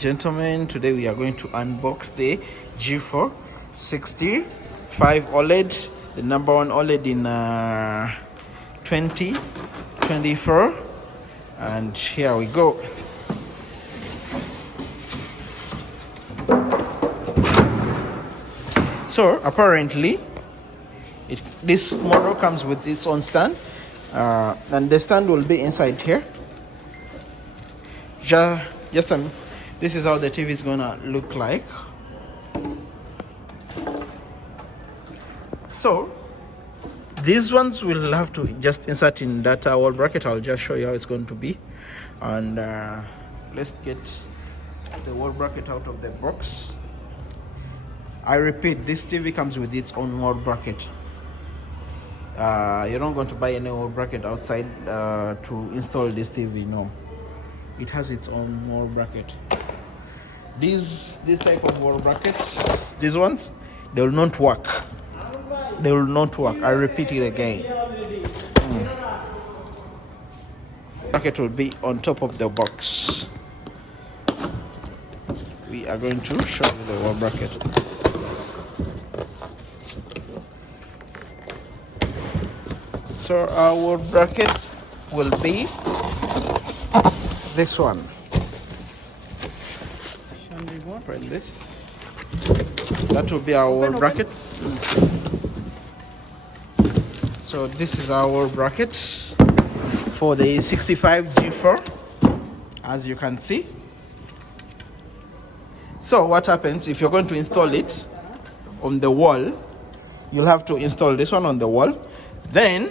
gentlemen, today we are going to unbox the G4 65 OLED, the number one OLED in 2024, and here we go. So apparently this model comes with its own stand, and the stand will be inside here. This is how the TV is gonna look like. So these ones will have to just insert in that wall bracket. I'll just show you how it's going to be, and let's get the wall bracket out of the box. I repeat, this TV comes with its own wall bracket. You're not going to buy any wall bracket outside to install this TV. No, it has its own wall bracket. This type of wall brackets, these ones, they will not work. They will not work. I repeat it again. Bracket will be on top of the box. We are going to show you the wall bracket. So our wall bracket will be this one. This. That will be our wall bracket. So this is our wall bracket for the 65 G4, as you can see. So what happens if you're going to install it on the wall? You'll have to install this one on the wall. Then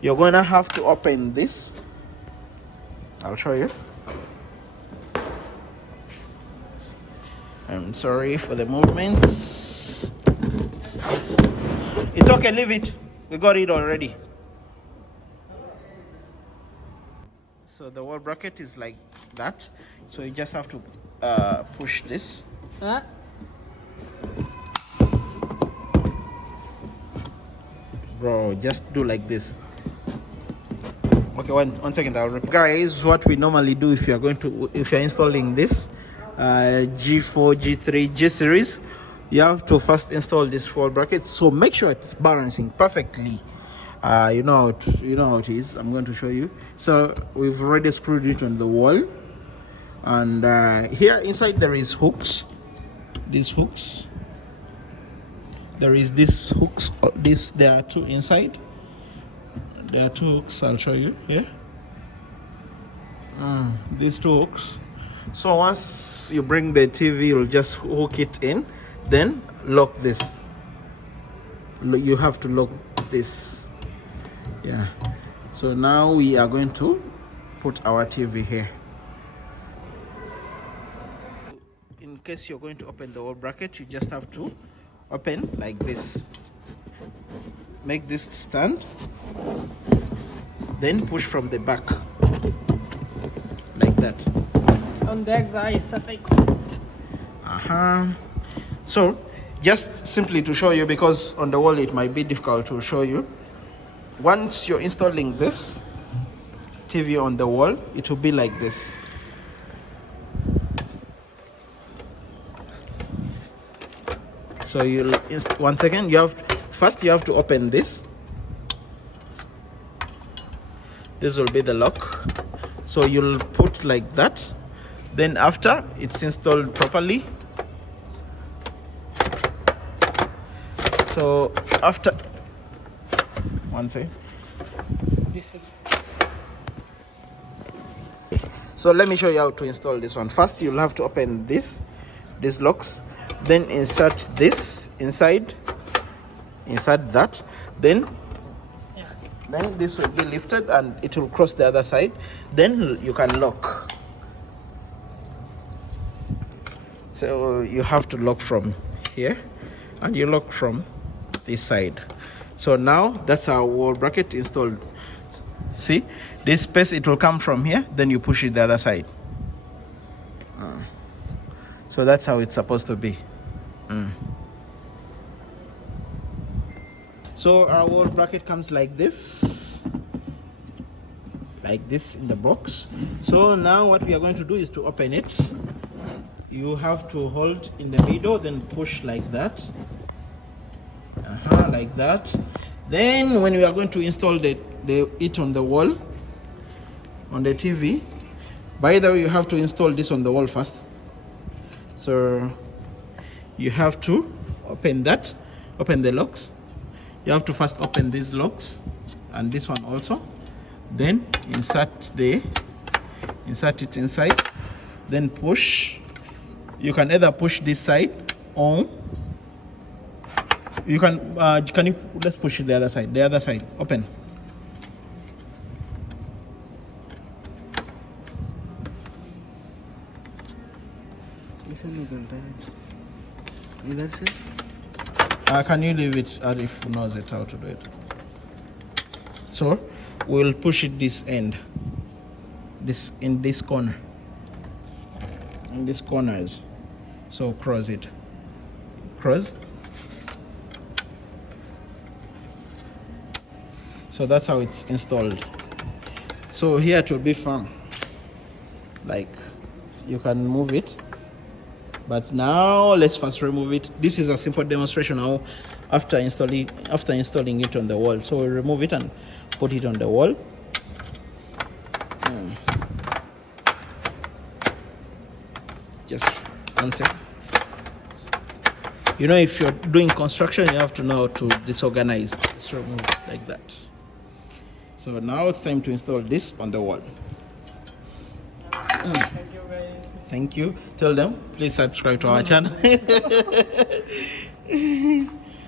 you're gonna have to open this. I'll show you. I'm sorry for the movements. It's okay, leave it. We got it already. So the wall bracket is like that. So you just have to push this. Bro, just do like this. Okay, one second. Guys, what we normally do if you're installing this G4, G3, G series, you have to first install this wall bracket. So make sure it's balancing perfectly. You know how it is. I'm going to show you. So we've already screwed it on the wall, and here inside there is hooks. These hooks. There is this hooks. There are two inside. There are two hooks. I'll show you here. These two hooks. So once you bring the TV, you'll just hook it in, then lock this. You have to lock this. Yeah. So now we are going to put our TV here. In case you're going to open the wall bracket, you just have to open like this. Make this stand, then push from the back like that. So just simply to show you, because on the wall it might be difficult to show you. Once you're installing this TV on the wall, it will be like this. So once again, you have to open this. This will be the lock. So you'll put like that. Then after it's installed properly, so after one second. So let me show you how to install this one. First you'll have to open these locks, then insert this inside that, then this will be lifted and it will cross the other side, then you can lock. So you have to lock from here and you lock from this side. So now that's our wall bracket installed. See, this space, it will come from here, then you push it the other side. So that's how it's supposed to be. So our wall bracket comes like this in the box. So now what we are going to do is to open it. you have to hold in the middle, then push like that. Like that. Then when we are going to install it on the wall, on the TV, by the way, you have to install this on the wall first. So you have to open the locks. You have to first open these locks and this one also. Then insert it inside. Then push. You can either push this side or you can let's push it the other side. The other side, open. Can you leave it? Arif knows it how to do it. So we'll push it this end, in this corner, in these corners. So cross it, cross. So that's how it's installed. So here it will be firm, like you can move it. But now let's first remove it. This is a simple demonstration how after installing it on the wall. So we'll remove it and put it on the wall. Just one second. You know, if you're doing construction, you have to know how to disorganize. Just remove it like that. So now it's time to install this on the wall. Thank you guys. Thank you. Tell them, please subscribe to our channel.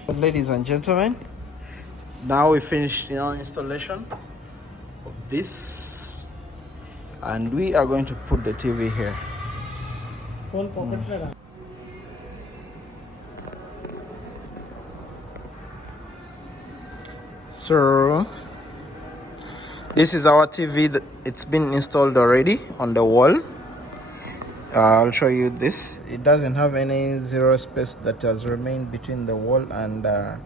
Ladies and gentlemen, now we finished our installation of this, and we are going to put the TV here. Phone pocket में रहा. So this is our TV that it's been installed already on the wall. I'll show you this. It doesn't have any zero space that has remained between the wall and the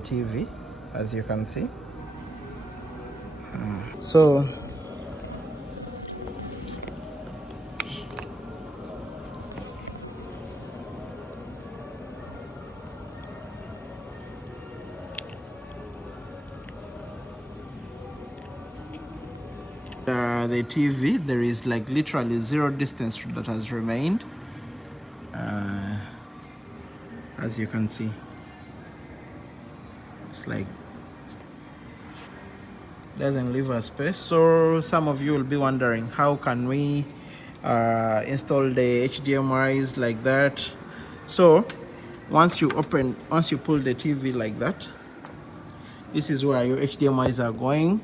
TV, as you can see. So the TV, there is like literally zero distance that has remained, as you can see. It's like doesn't leave a space. So some of you will be wondering, how can we install the HDMIs like that? So once you pull the TV like that, this is where your HDMIs are going.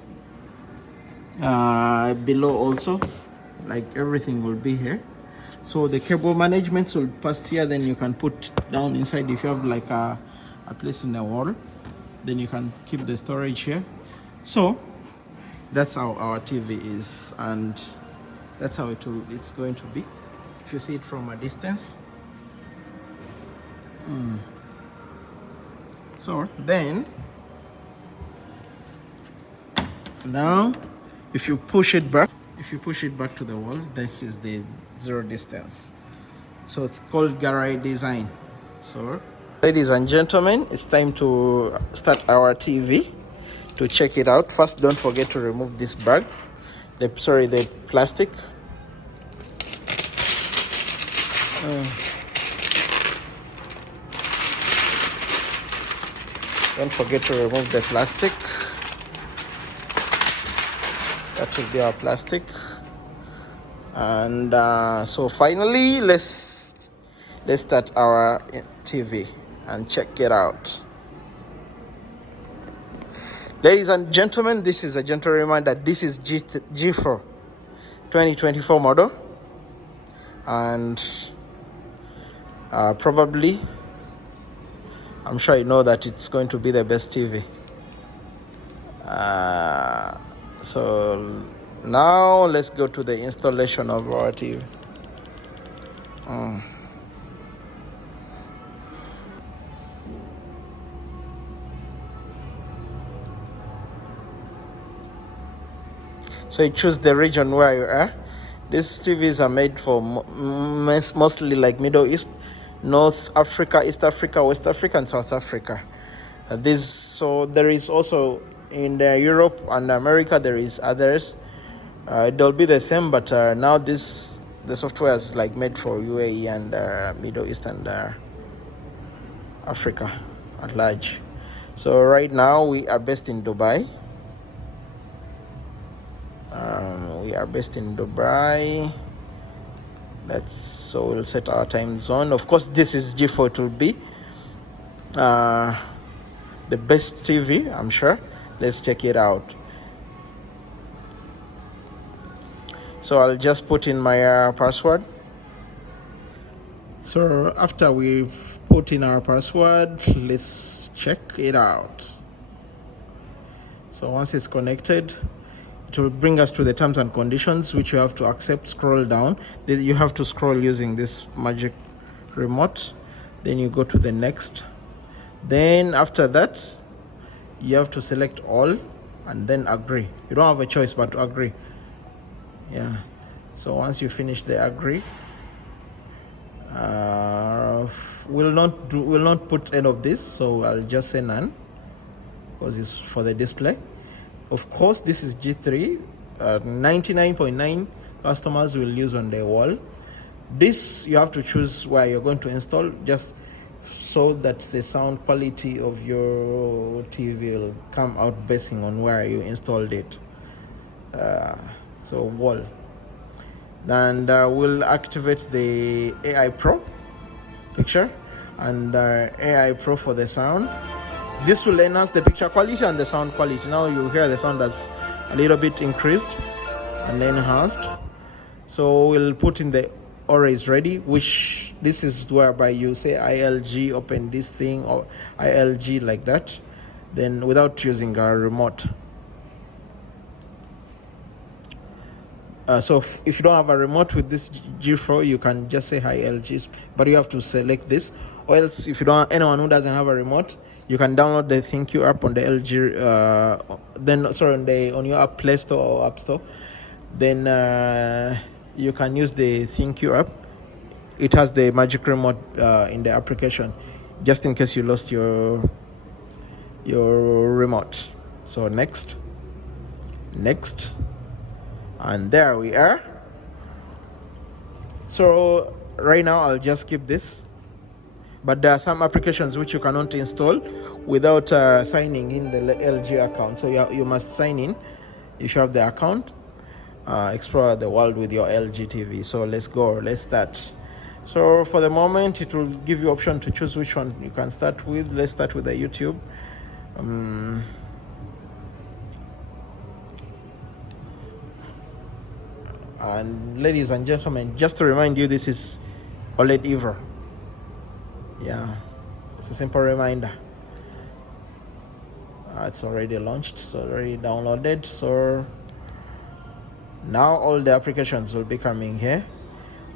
Below also, like everything will be here. So the cable management will pass here, then you can put down inside. If you have like a place in the wall, then you can keep the storage here. So that's how our TV is, and that's how it's going to be if you see it from a distance. So then now if you push it back to the wall, this is the zero distance. So it's called garage design. So ladies and gentlemen, it's time to start our TV. To check it out, first don't forget to remove this bag, the plastic. Don't forget to remove the plastic. That will be our plastic. And so finally, let's start our TV and check it out. Ladies and gentlemen, this is a gentle reminder. This is G4 2024 model, and probably, I'm sure you know that it's going to be the best TV. So now let's go to the installation of our TV. So you choose the region where you are. These TVs are made for mostly like Middle East, North Africa, East Africa, West Africa, and South Africa. So there is also in Europe and America, there is others. They'll be the same, but now the software is like made for UAE and Middle East and Africa at large. So right now we are based in Dubai. So we'll set our time zone. Of course, this is G4. It will be the best TV, I'm sure. Let's check it out. So I'll just put in my password. So after we've put in our password, let's check it out. So once it's connected, it will bring us to the terms and conditions, which you have to accept. Scroll down. Then you have to scroll using this magic remote. Then you go to the next. Then after that, you have to select all and then agree. You don't have a choice but to agree. Yeah. So once you finish the agree, we'll not put any of this. So I'll just say none because it's for the display. Of course, this is G3. 99.9 customers will use on their wall. This you have to choose where you're going to install, just so that the sound quality of your TV will come out basing on where you installed it. So wall. And we'll activate the AI Pro picture and the AI Pro for the sound. This will enhance the picture quality and the sound quality. Now you hear the sound that's a little bit increased and enhanced. So we'll put in the always ready, which this is whereby you say ILG, open this thing, or ILG like that, then without using a remote. So if you don't have a remote with this G4, you can just say hi LG, but you have to select this. Or else, if you don't, anyone who doesn't have a remote, you can download the ThinQ app on the LG, on your App Play Store or App Store. Then you can use the ThinQ app. It has the magic remote in the application, just in case you lost your remote. So next, and there we are. So right now I'll just skip this, but there are some applications which you cannot install without signing in the LG account. So you must sign in if you have the account. Explore the world with your LG TV. So let's start. So for the moment, it will give you option to choose which one you can start with. Let's start with the YouTube. And ladies and gentlemen, just to remind you, this is OLED Evo. Yeah, it's a simple reminder. It's already launched, it's already downloaded. So now all the applications will be coming here.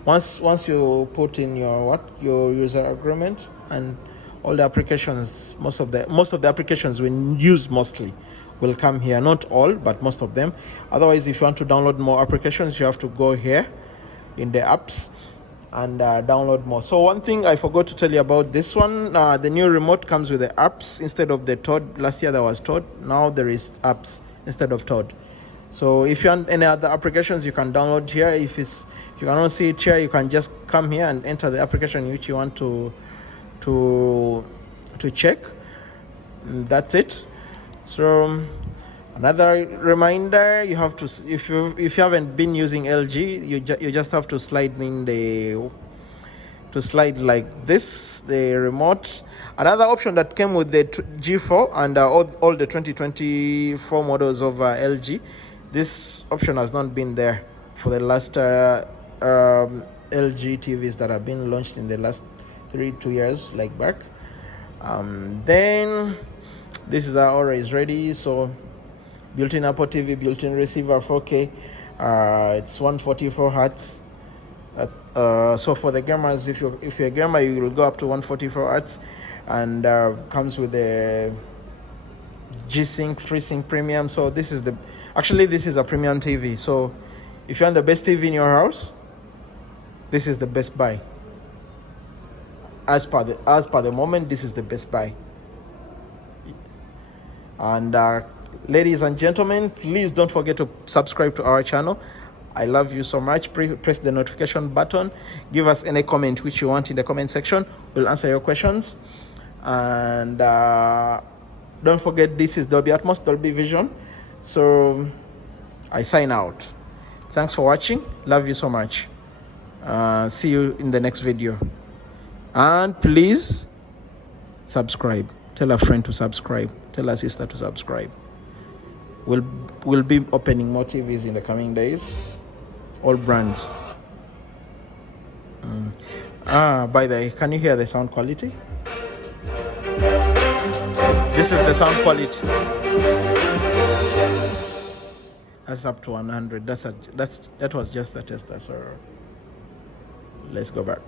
Once you put in your user agreement, and all the applications, most of the applications we use mostly will come here. Not all, but most of them. Otherwise, if you want to download more applications, you have to go here in the apps and download more. So one thing I forgot to tell you about this one, the new remote comes with the apps instead of the Todd. Last year there was Todd, now there is apps instead of Todd. So if you want any other applications, you can download here. If you cannot see it here, you can just come here and enter the application which you want to check. And that's it. So another reminder, you have to, if you haven't been using LG, you just have to slide like this, the remote. Another option that came with the G4 and all the 2024 models of LG, this option has not been there for the last LG TVs that have been launched in the last 2 years, like back. Then this is always ready. So built-in Apple TV, built-in receiver, 4K. It's 144 hertz. So for the gamers, if you're a gamer, you will go up to 144 hertz, and comes with the G-Sync, FreeSync Premium. So this is a premium TV. So If you want the best TV in your house, this is the best buy. As per the moment, this is the best buy. And ladies and gentlemen, please don't forget to subscribe to our channel. I love you so much. Press the notification button. Give us any comment which you want in the comment section. We'll answer your questions. And don't forget, this is Dolby Atmos, Dolby Vision. So I sign out. Thanks for watching. Love you so much. See you in the next video. And please subscribe. Tell a friend to subscribe. Tell a sister to subscribe. We'll be opening more TVs in the coming days. All brands. By the way, can you hear the sound quality? This is the sound quality. That's up to 100. That was just a tester. So let's go back.